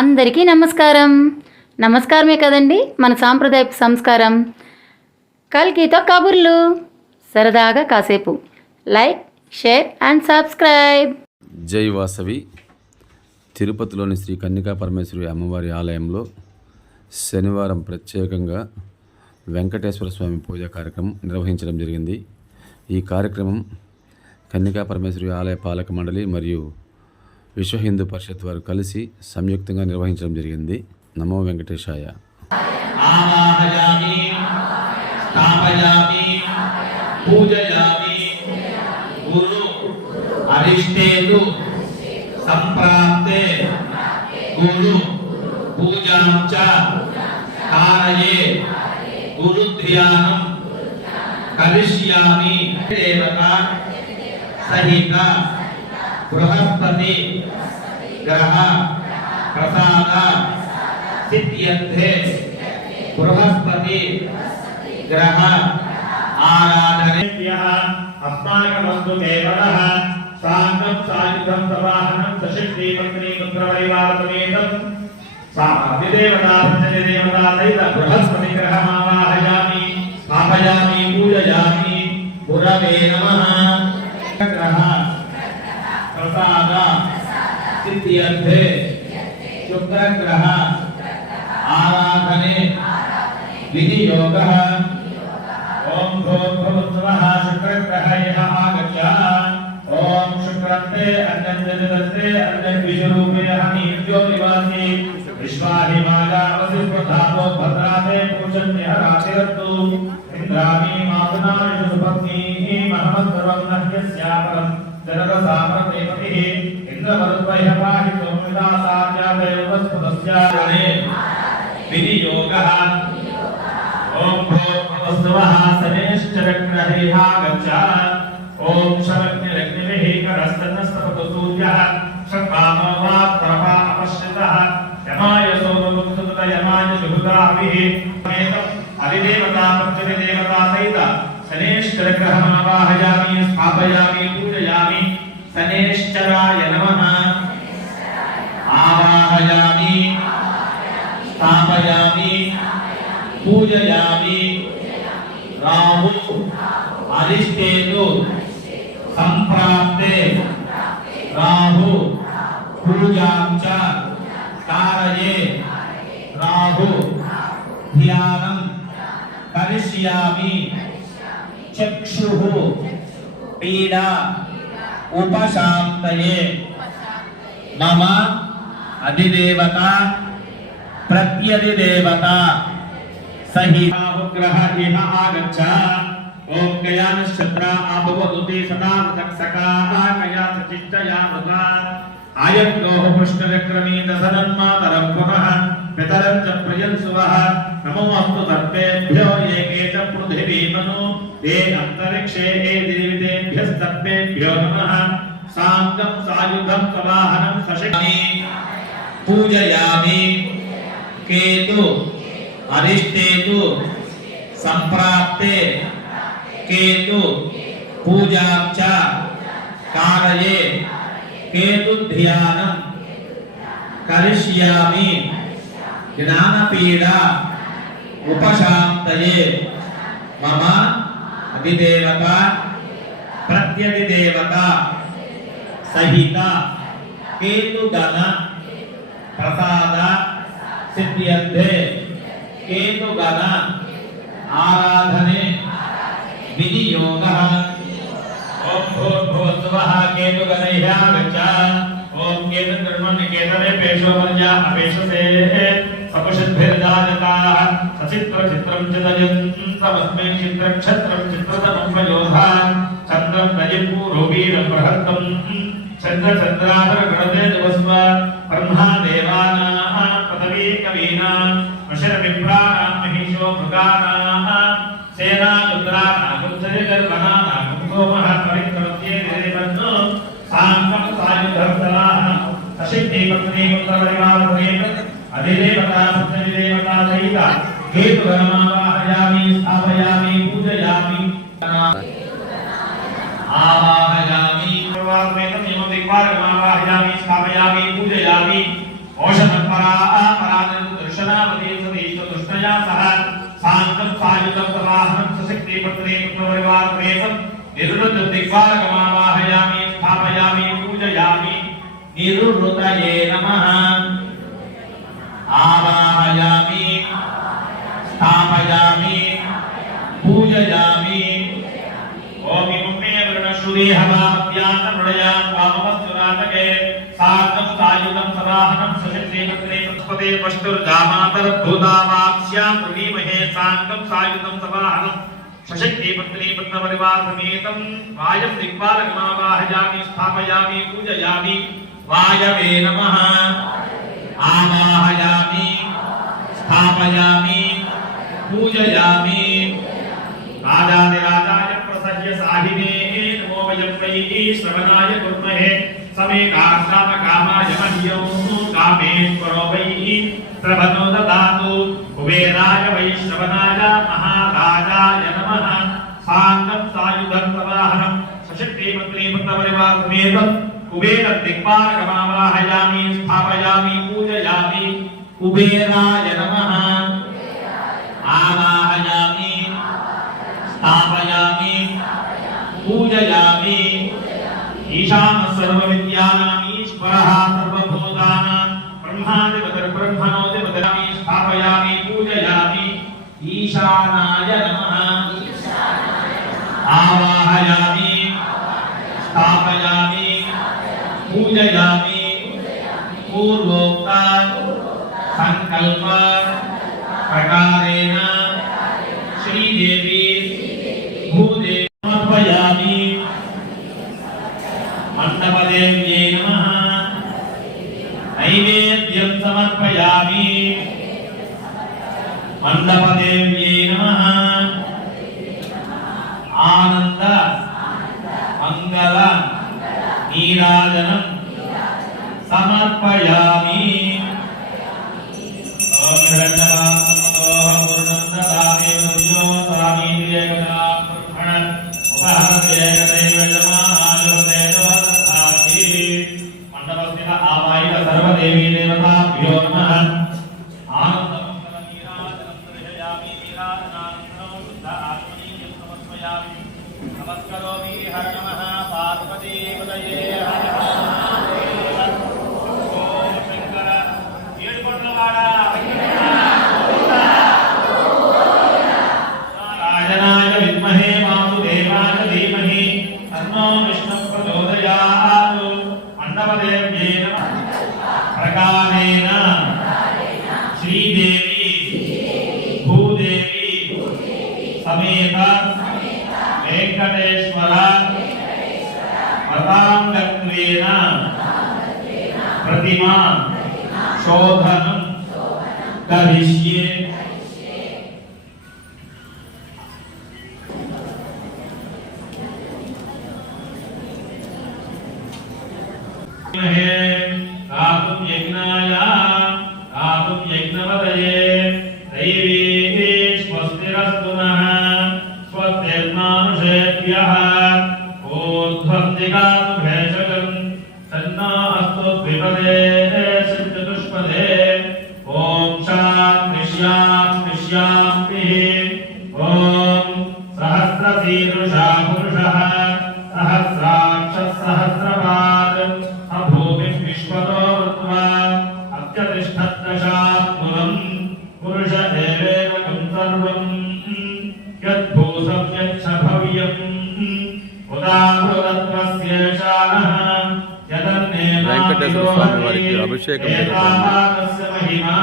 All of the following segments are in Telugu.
అందరికీ నమస్కారమే కదండి మన సాంప్రదాయపు సంస్కారం. కల్కితో కబుర్లు, సరదాగా కాసేపు. Like, share and subscribe. జై వాసవి. తిరుపతిలోని శ్రీ కన్యకా పరమేశ్వరి అమ్మవారి ఆలయంలో శనివారం ప్రత్యేకంగా వెంకటేశ్వర స్వామి పూజా కార్యక్రమం నిర్వహించడం జరిగింది. ఈ కార్యక్రమం కన్యకా పరమేశ్వరి ఆలయ పాలక మండలి మరియు విశ్వ హిందూ పరిషత్ వారు కలిసి సంయుక్తంగా నిర్వహించడం జరిగింది. నమో వెంకటేశాయ. సంప్రాప్తే గురు పూజాం చ కారయే గురు ధ్యానం కరిష్యామి. దేవత సహిత బృహస్పతి గ్రహ ప్రసాద సిద్ధ్యర్థే బృహస్పతి గ్రహ ఆరాధనే అస్మాకమస్తు కేవలః సాంగం సాయుధం సవాహనం సశక్తి పత్ని పుత్రపరివారసమేతం సాధిదేవతా ప్రతిదేవతా సహిత బృహస్పతి గ్రహమావాహయామి స్థాపయామి పూజయామి. గురవే నమః. గ్రహ ప్రసాద సిద్ధ్యర్థే శుక్రగ్రహ ఆరాధనే వినియోగః. ఓం భూర్భువస్సువః శుక్రగ్రహ యః ఆగచ్చ. ఓం శుక్రస్తే అన్యజ్ఞదస్తే అన్యద్విషరూపేయః నీత్యోనివాసి విశ్వాహిమాయావసి స్వధాతో భద్రాతే పురుషన్యః రాతిరత్తు. ఇంద్రామి మాసునామిషు సుపత్నీః మహమత్సర్వం నహ్యస్యాపరం జనరసామరదేవతిః. ఇంద్రవరుద్వయః పాహి సౌమ్యదాసార్యాదేవస్పదస్యానే వినియోగః. ఓం భూర్భువస్సువః శనేశ్చరగ్రహేః గచ్చ. ఓం శరగ్నిరగ్నిభిః కరస్తన్నస్తపతు సూర్యః షట్వామో వా ప్రభా అపశ్రితః. యమాయ సోమముక్తుత యమాయ సుహృదాభిః సమేతం అధిదేవతా ప్రత్యధిదేవతా సహిత శనేశ్చరగ్రహమావాహయామి స్థాపయామి పూజయామి. శనేశ్చరాయ నమః. ఆవాహయామి స్థాపయామి పూజయామి. రాహు అరిష్టేతు సంప్రాప్తే రాహు పూజాం చ కారయే రాహు ధ్యానం కరిష్యామి. చక్షుః పీడా ఉపశాంతయే. మమ అధిదేవత ప్రత్యధిదేవత సహిత గ్రహ ఇహ ఆగచ్చ. ఓం గయా నక్షత్ర ఆభవతుతే సదా సకాయ సచిష్టయా మృత. ఆయత్రోః పృష్ఠవిక్రమీత సదన్మాతరం పునః పితరం చ ప్రియంసువః. నమోऽस्तु సర్వేభ్యో ఏకే చ పృథివీమను ఏ అంతరిక్షే ఏ దేవితేభ్యస్తర్వేభ్యో నమః. సాంగం సాయుధం సవాహనం సశక్తి పూజయామి. కేతు అరిష్టేతు సంప్రాప్తే కేతు పూజాం చ కారయే కేతు ధ్యానం కరిష్యామి. జ్ఞానపీడా ఉపశాంతయే. మమ అధిదేవత ప్రత్యధిదేవత సహిత కేతుగణ ప్రసాద సిద్ధ్యర్థే కేతుగణ ఆరాధనే వినియోగః. ఓం భూర్భువస్సువః కేతుగణైః గచ్చ. ఓం కేతుర్గణ్మణ్య కేతనే పేషోవర్య అపేషసే సపుషద్భిర్దాజతాః. సచిత్ర చిత్రం చిదయంతమస్మై చిత్రక్షత్రం చిత్రతమం ప్రయోధ. చంద్రం నయపూర్వీరం బృహత్తం చంద్రచంద్రాధర గణదే దివస్వ. బ్రహ్మా దేవానాః పదవీ కవీనాం అశర విప్రాణాం మహిషో మృగానాః సేనారుద్రానాం ఉత్తరగర్భనానాం సోమః పరిక్రమ్యే దేవన్నో. సాంగం సాయుధం సవాహనం సశక్తి పత్ని పుత్రపరివారసమేతం అధిదేవతా ప్రత్యధిదేవతా సహిత కేతుగణమావాహయామి స్థాపయామి పూజయామి. ఆవాహయామి స్థాపయామి పూజయామి. ఓషధపరా सशक्ति पत्नी पुत्रपरिवार समेतं निरुद्ध दिग्बालकमावाहयामि स्थापयामि पूजयामि निरुद्धये नमः आवाहयामि स्थापयामि पूजयामि ओम इमे वृणश्रुति हवामद्यान्न मृडयान् वामवस्तुरातके सार्धं सायुधं सदाहनं सशक्तिमत्रे पृथ्वते पष्टुर्जामातरद्भूतावाक्ष्यां प्रणीमहे साङ्गं सायुधं सदाहनं सशक्तिमत्रे पद्मपरिवार समेतं वायं दिग्बालकमावाहयामि स्थापयामि पूजयामि वायवे नमः आवाहयामि स्थापयामि पूजयामि राजाधिराजाय प्रसह्य साहिने नमो वयं वै श्रवणाय कुर्महे समे कामाय मह्यं कामेश्वरो वै प्रभनो ददातु कुबेराय वै श्रवणाय महाराजाय नमः साङ्गं सायुधं सदाहनं सशक्तिमत्रे पद्मपरिवार समेतं कुबेरं दिक्पालकमावाहयामि स्थापयामि पूजयामि कुबेराय नमः आवाहयामि स्थापयामि पूजयामि ईशानः सर्वविद्यानाम् ईश्वरः सर्वभूतानां ब्रह्मादिपतिर्ब्रह्मणोऽधिपतिर्ब्रह्माणि स्थापयामि पूजयामि ईशानाय नमः आवाहयामि स्थापयामि पूजयामि पूर्वोक्त संकल्प प्रकारेण श्रीदेवी भूदेवी समर्पयामि मंडपदेव्यै नमः नैवेद्यं समर्पयामि मंडपदेव्यै नमः आनंद मंगल नीराजनं समर्पयामि ओम सर्वदेवी देवताभ्यो नमः नमस्करोमि हर नमः पार्वती पतये हर ओम शंकर येडुकोंडवाड़ा नारायणाय विद्महे वासुदेवाय धीमहि तन्नो विष्णुः प्रचोदयात् मंडपदेव्यै नमः प्रकारेण श्रीदेवी भूदेवी समेत वेंकटेश्वर प्रतांगत्वेन प्रतिमा शोधनं करिष्ये रातुं यज्ञाय रातुं यज्ञपतये दैवी स्वस्तिरस्तु नः स्वस्तिर्मानुषेभ्यः ऊर्ध्वं दिगातु भेषजं तन्नो अस्तु द्विपदे सिद्धचतुष्पदे ॐ शान्ति शान्ति शान्तिः ॐ सहस्रशीर्षा पुरुषः सहस्राक्षः सहस्रपाद अभूमिं विश्वतो वृत्वा अत्यतिष्ठद्दशात्मनं पुरुष एवेदकं सर्वं यद्भूतं यच्च भव्यम् उदाहृतत्वस्येषाः వెంకటేశ్వర స్వామి వారికి అభిషేకం జరుగుతోంది. महिमा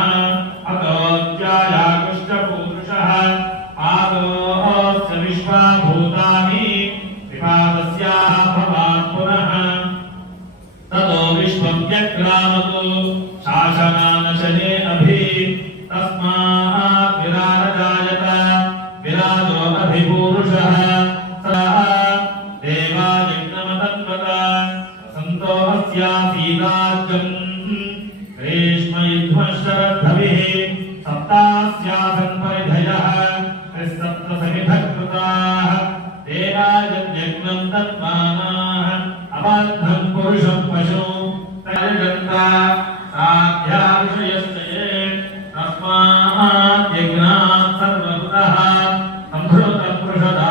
अतोऽध्यायाकृष्टपूरुषः पादोऽस्य विश्वभूतानि विपादस्याः भवात् पुनः ततो विश्वं व्यक्रामतु शासनानशने अभि तस्मात् विराजजायत विराजो अभिपूरुषः सा देवायज्ञमतन्वत सन्तो अस्यासीदाज्यम् ग्रीष्मयुध्मशरद्धभिः सप्तास्यासन् परिधयः त्रिसप्तसमिधकृताः देवायज्ञं तन्मानाः अबद्धं पुरुषं पशु तर्जन्ता साध्याविषयस्य ये तस्मात् यज्ञात् सर्वभूतः सम्भृतं पुरुषदा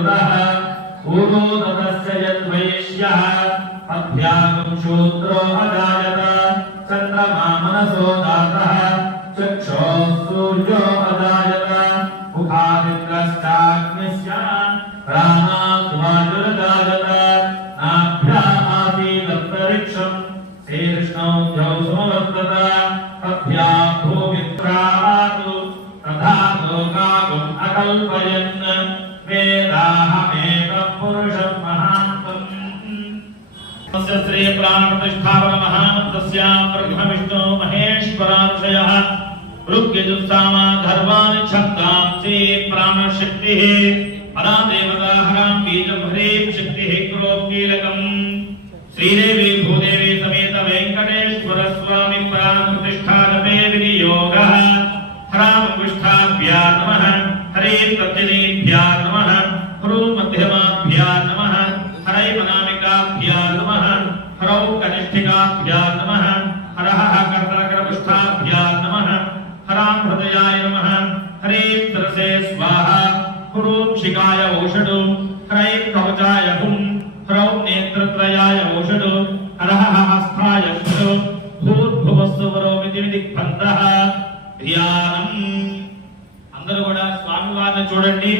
मरुदः पूर्वो ततस्य यद्वैश्यः अभ्यागं शूद्रो अजायत चन्द्रमा मनसो दातः चक्षुः सूर्यो अजायत मुखादिन्द्रश्चाग्निश्च प्राणात् वायुरजायत नाभ्या आसीदन्तरिक्षम् शीर्ष्णौ द्यौ समवर्तत तभ्या भूमित्रातु तथा लोकागुम् अकल्पयन् वेदाहमेकं पुरुषं महान्तम् श्री प्राणप्रतिष्ठापन महामन्त्रस्यां ब्रह्मविष्णु महेश्वरादशयः ऋग्यजुस्सामा धर्माणि छन्दांसि प्राणशक्तिः परा देवता हरां बीजं ह्रीं शक्तिः क्रोकीलकम् श्रीदेवी भूदेवी समेत वेंकटेश्वर स्वामी प्राणप्रतिष्ठापने विनियोगः हरामंगुष्ठाभ्यां नमः हरे तर्जनीभ्यां नमः हरो मध्यमाभ्यां नमः हरे मनामिकाभ्यां नमः हरौ कनिष्ठिकाभ्यां नमः हरः कर्तकरपुष्ठाभ्यां नमः हरां हृदयाय नमः हरे तरसे स्वाहा हरो शिखाय औषधो हरे कवचाय हुं हरौ नेत्रत्रयाय औषधो हरः हस्ताय शुद्धो भूर्भुवस्सुवरोमिति दिग्बन्धः ధ్యానం అందరూ కూడా స్వామి వారిని చూడండి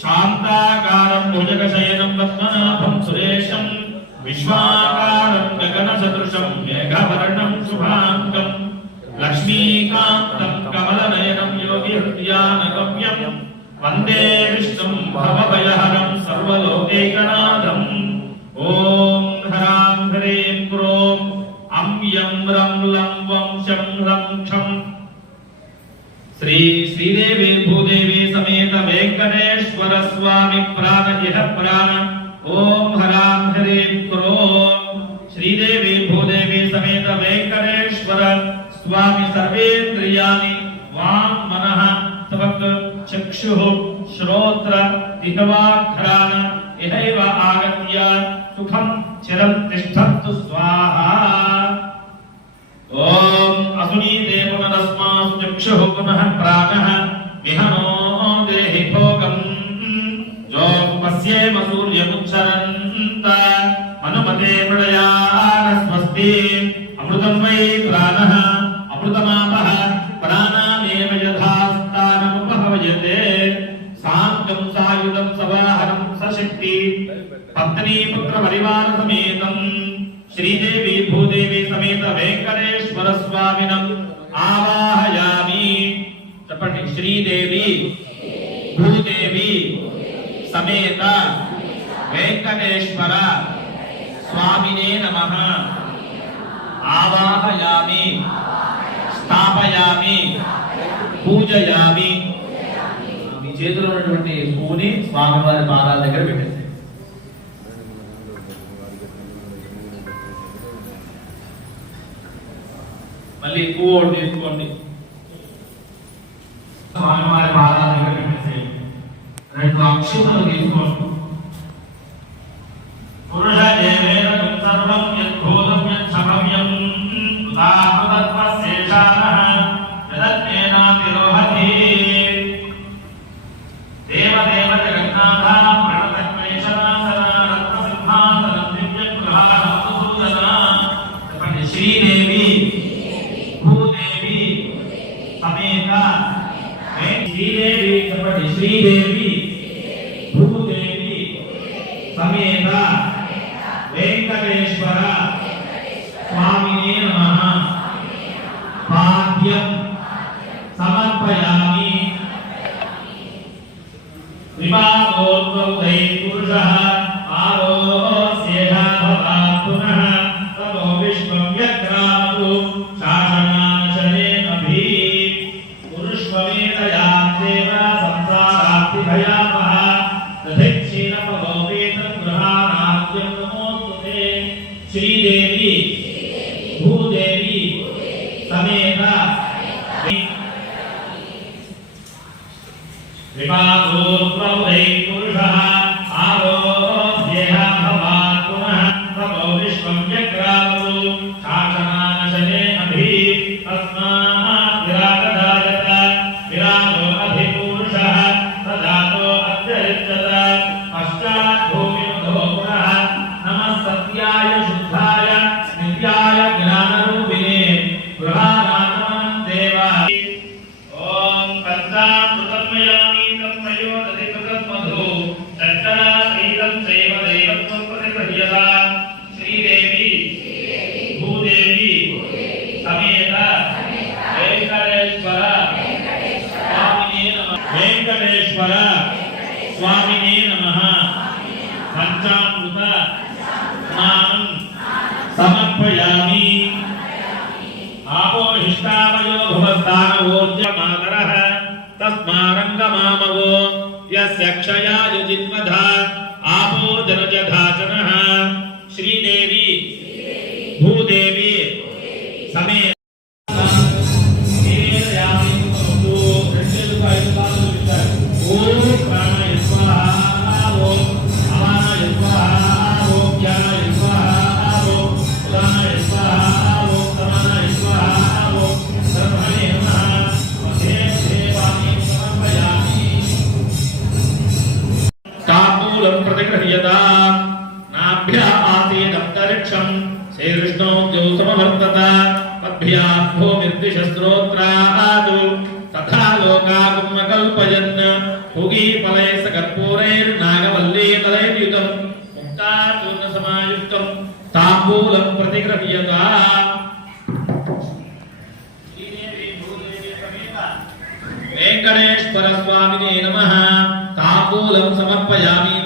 శాంతాకారం భుజగశయనం పద్మనాభం సురేశం విశ్వాకారం గగన సదృశం మేఘవర్ణం శుభాంగం లక్ష్మీకాంతం కమలనయనం యోగి హృదయానగమ్యం వందే విష్ణుం భవభయహరం సర్వలోకైకనాథం ఓం హ్రాం హ్రీం క్రోం అం యం రం లం వం శం హ్రం క్షం श्री श्रीदेवी भूदेवी समेत वेंकटेश्वर स्वामी प्राण इह प्राण ओम हरां हरिं क्रोम श्रीदेवी भूदेवी समेत वेंकटेश्वर स्वामी सर्वेन्द्रियाणि वां मनः तवक् चक्षुः श्रोत्र जिह्वाघ्राण इहैव आगत्य सुखं चिरं तिष्ठन्तु स्वाहा ओम असुनी देवनदस्मासु चक्षुः पुनः प्राणः विहनो देहि भोगम् जो पश्येम सूर्यमुच्चरन्त मनुमते मृडयान स्वस्ति अमृतं वै प्राणः अमृतमापः प्राणानेव यथास्थानमुपहवयते साङ्गं सायुधं सवाहनं सशक्ति पत्नी पुत्र परिवार समेतं श्रीदेवी भूदेवी समेत वेंकटेश्वर स्वामिनं आवाहयामि చెప్పండి श्रीदेवी भूदेवी समेत वेंकटेश्वर स्वामिने नमः आवाहयामि స్థాపయామి పూజయామి మీ చేతిలో ఉన్నటువంటి పూని స్వామివారి పాదాల దగ్గర పెట్టండి మళ్ళీ పువ్వు తీసుకోండి స్వామివారి పాదాల దగ్గర పెట్టేసి రెండు అక్షతలు తీసుకోండి పురుష దేవేన సర్వం యద్భూతం యచ్చభవ్యం ఉదాహృతత్వశేషానః యదన్నేనాతిరోహతి దేవదేవ జగన్నాథ ప్రణతక్లేశనాశన రత్నసింహాసనం దివ్యగృహాసూదన చెప్పండి శ్రీదేవి భూదేవి సమేత శ్రీదేవి చెప్పండి శ్రీదేవి భూదేవి సమేత వెంకటేశ్వర స్వామినే నమః పాద్యం సమర్పయామి వివాదోద్వై పురుషః ఆరోస్యేహ భవాత్ పునః తతో విశ్వం యక్రాతు శాసనాశనేనభి పురుష్వమేతయా దేవ సంసారాప్తి భయాపః దధిక్షీణ భవోపేతం గృహా నమః పంచామృత స్నానం సమర్పయామి. ఆపోహిష్టావయో భువస్థానవోర్జమాతరః తస్మారంగమామవో యస్య క్షయాయ జిన్మధ ఆపో జనజధాచనః. శ్రీదేవి భూదేవి సమేత शस्त्रोत्रादु तथा लोकागुम्मकल्पयन् भुगीफलैर्नागवल्लीतलैर्युतं मुक्ताचूर्णसमायुक्तं ताम्बूलं प्रतिगृह्यता. वेंकटेश्वर स्वामिने नमः. तांबूलं समर्पयामि.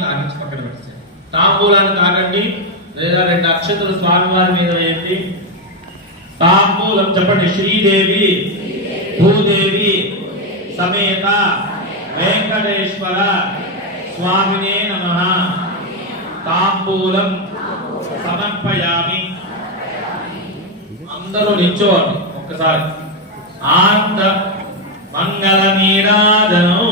తాంబూలాన్ని తాకండి లేదా 2 అక్షతలు స్వామివారి మీద వేయండి. తాంబూలం చెప్పండి. శ్రీదేవి భూదేవి సమేత వెంకటేశ్వర స్వామినే నమః. తాంబూలం సమర్పయామి. అందరూ నిల్చోండి ఒక్కసారి. ఆంత మంగళ నీరాజనం.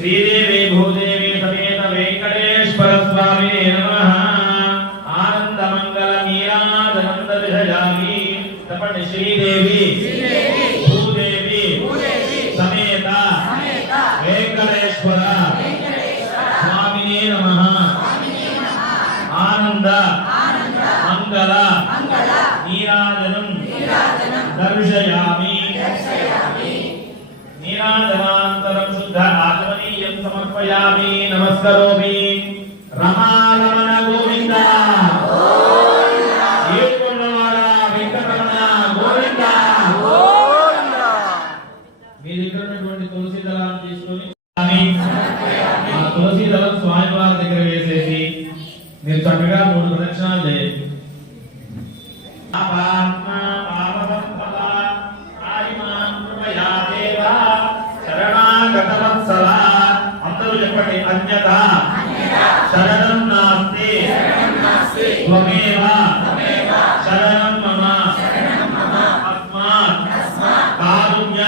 श्रीदेवी भूदेवी समेत वेंकटेश्वर स्वामिने नमः. आनंद मंगल नीराजनं दर्शयामि. तपन श्रीदेवी भूदेवी समेत वेंकटेश्वर स्वामिने नमः. आनंद मंगल नीराजनं दर्शयामि. नीराजनान्तरं शुद्ध आत्मनीयं समर्पयामि. नमस्करोमि. रमारमण गोविंद गोविंद. ఏడుకొండవాడ వెంకటరమణ గోవింద గోవింద. మీ దగ్గర ఉన్నటువంటి తులసి దళాన్ని తీసుకొని ఆ తులసి దళం స్వామివారి దగ్గర వేసేసి మీరు చక్కగా 3 ప్రదక్షిణాలు చేయండి. అందరూ చెప్పండి. అన్యథా శరణం నాస్తి త్వమేవ శరణం మమ అస్మాత్ కారుణ్య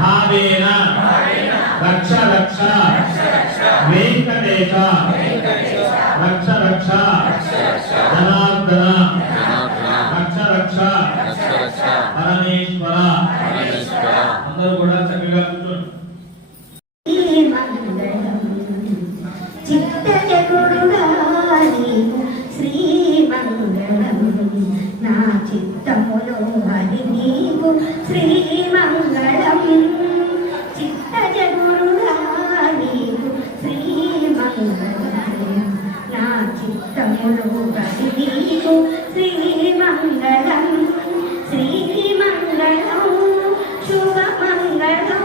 భావేన రక్ష రక్ష వెంకటేశ రక్ష రక్ష జనార్దన రక్ష రక్ష పరమేశ్వర. అందరూ కూడా చక్కగా కూర్చోండి. శ్రీమంగళం నా చిత్తములో హరి నీకు శ్రీమంగళం. చిత్తజగురుడా నీకు శ్రీమంగళం. నా చిత్తములో హరి నీకు శ్రీమంగళం. శ్రీమంగళం శుభమంగళం.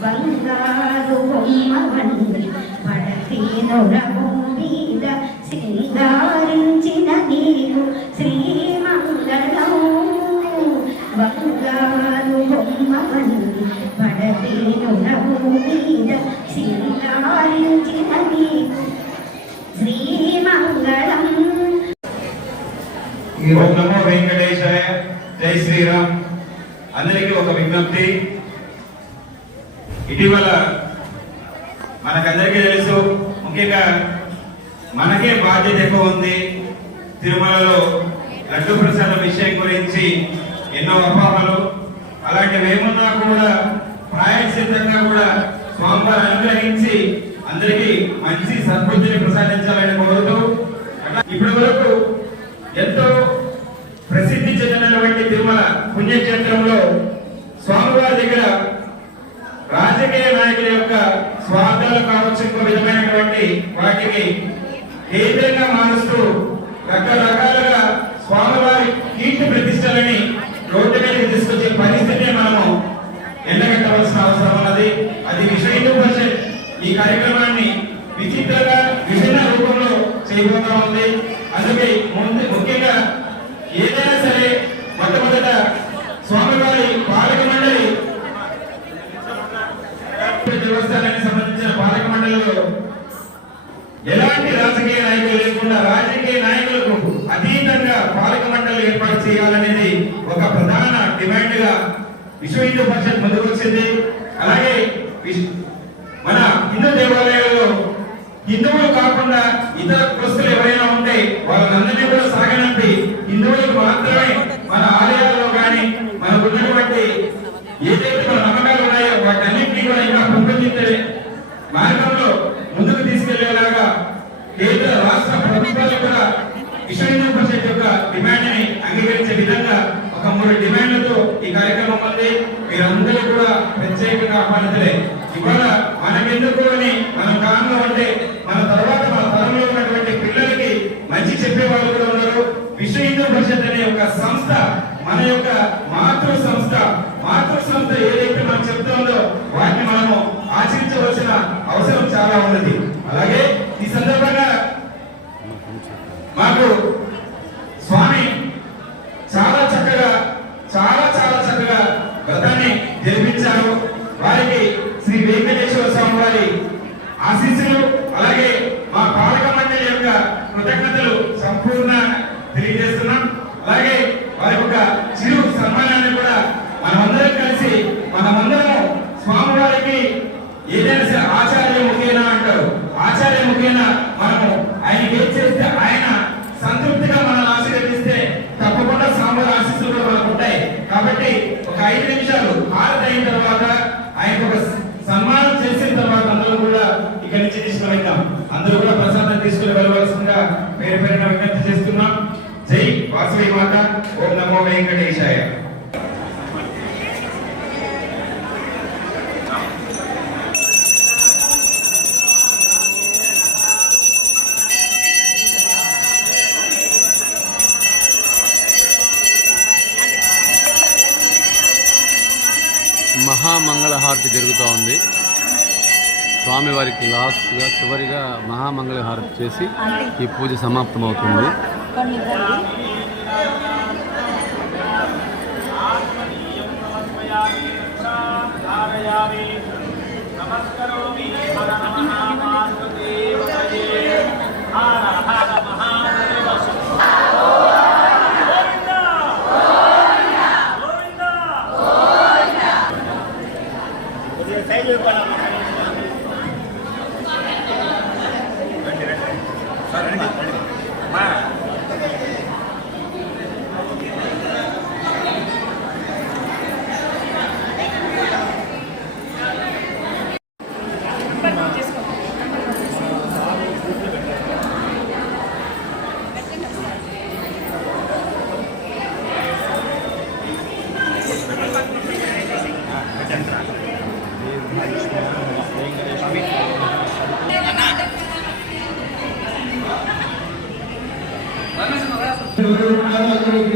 బంగారు బొమ్మ వండి పడతి నొరము మీద సింగారించిన నీకు శ్రీమంగళం. బంగారు బొమ్మ వండి పడతి నొరము మీద సింగారించిన నీకు శ్రీమంగళం. ఓం నమో వెంకటేశాయ. జై శ్రీరామ్. అందరికీ ఒక విజ్ఞప్తి. ఇటీవల మనకందరికీ తెలుసు, ముఖ్యంగా మనకే బాధ్యత ఎక్కువ ఉంది. తిరుమలలో లడ్డు ప్రసాదం విషయం గురించి ఎన్నో అపోహలు అలాంటివి ఏమున్నా కూడా ప్రాయశ్చిత్తంగా కూడా స్వామివారు అనుగ్రహించి అందరికీ మంచి సద్బుద్ధిని ప్రసాదించాలని కోరుతూ, ఇప్పటి వరకు ఎంతో ప్రసిద్ధి చెందినటువంటి తిరుమల పుణ్యక్షేత్రంలో స్వామివారి రాజకీయ నాయకుల యొక్క స్వార్థాలు కావచ్చు, ఇంకో విధమైనటువంటి వాటికి కేంద్రంగా మారుస్తూ రకరకాలుగా స్వామివారి కీర్తి ప్రతిష్టలని రోడ్డు మీదకి తీసుకొచ్చే పరిస్థితిని మనము ఎండగట్టవలసిన అవసరం ఉన్నది. అది విశ్వ హిందూ పరిషత్ ఈ కార్యక్రమాన్ని విచిత్రంగా విభిన్న రూపంలో చేయబోతా ఉంది. అందుకే ముఖ్యంగా ఏదైనా సరే మొట్టమొదట స్వామివారి పాలక మండలి దేవస్థానానికి సంబంధించిన పాలక మండలిలో ఎలాంటి రాజకీయ నాయకులు లేకుండా రాజకీయ నాయకులకు అతీతంగా పాలక మండలి ఏర్పాటు చేయాలనేది ఒక ప్రధాన డిమాండ్ గా విశ్వ హిందూ పరిషత్ ముందుకు వచ్చింది. అలాగే మన హిందూ దేవాలయాల్లో హిందువులు కాకుండా ఇతర కులస్తులు ఎవరైనా ఉంటే వాళ్ళందరినీ కూడా సాగనంపి హిందువులకు మాత్రమే మన ఆలయాల్లో కానీ మనకు ఉన్నటువంటి ఏదైతే మన నమ్మకాలు ఉన్నాయో వాటన్నింటినీ కూడా ఇంకా పెంపొందించే మార్గంలో ముందుకు తీసుకెళ్లేలాగా కేంద్ర రాష్ట్ర ప్రభుత్వాలు కూడా విశ్వ హిందూ పరిషత్ యొక్క డిమాండ్ ని అంగీకరించే విధంగా ఒక 3 డిమాండ్లతో ఈ కార్యక్రమం ఉంది. మీరందరూ కూడా ప్రత్యేకంగా ఆహ్వానితులే. ఇవాళ మనకెందుకు అని మనం కారణంగా ఉంటే మన తర్వాత మన తరంలో ఉన్నటువంటి పిల్లలకి మంచి చెప్పే వాళ్ళు కూడా ఉన్నారు. విశ్వ హిందూ పరిషత్ అనే ఒక సంస్థ మన యొక్క మాతృ సంస్థ ఏదైతే మనం చెప్తుందో వాటిని మనము ఆచరించవలసిన అవసరం చాలా ఉన్నది. అలాగే ఈ సందర్భంగా మాకు స్వామి చాలా చక్కగా వ్రతాన్ని జరిపించారు. వారికి శ్రీ వెంకటేశ్వర స్వామి వారి ఆశీస్సులు అలాగే మా పాలక మండలి యొక్క కృతజ్ఞతలు సంపూర్ణ తెలియజేస్తున్నాం. అలాగే వారి యొక్క చిరు సన్మానాన్ని కూడా మనమందరం కలిసి మనమందరము స్వామివారికి ఏదైనా ఆచార్యముఖేనా అంటారు, ఆచార్యముఖేనా మనము ఆయనకి ఏం చేస్తే ఆయన సంతృప్తిగా మనల్ని ఆశీర్వదిస్తే తప్పకుండా స్వామివారి ఆశీస్సులు కూడా మనకు ఉంటాయి. కాబట్టి ఒక 5 నిమిషాలు హారతి అయిన తర్వాత ఆయనకు ఒక సన్మానం చేసిన తర్వాత అందరూ కూడా ఇక్కడి నుంచి తీసుకువెళ్తాం. అందరూ కూడా ప్రసాదం తీసుకుని వెళ్ళవలసిందిగా పేరు పేరున విజ్ఞప్తి చేస్తున్నాం. జై వాసవి మాత. ఓం నమో వెంకటేశాయ. మహామంగళహారతి జరుగుతూ ఉంది. స్వామివారికి లాస్ట్గా చివరిగా మహామంగళహారతి చేసి ఈ పూజ సమాప్తమవుతుంది.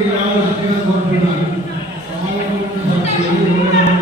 Gracias.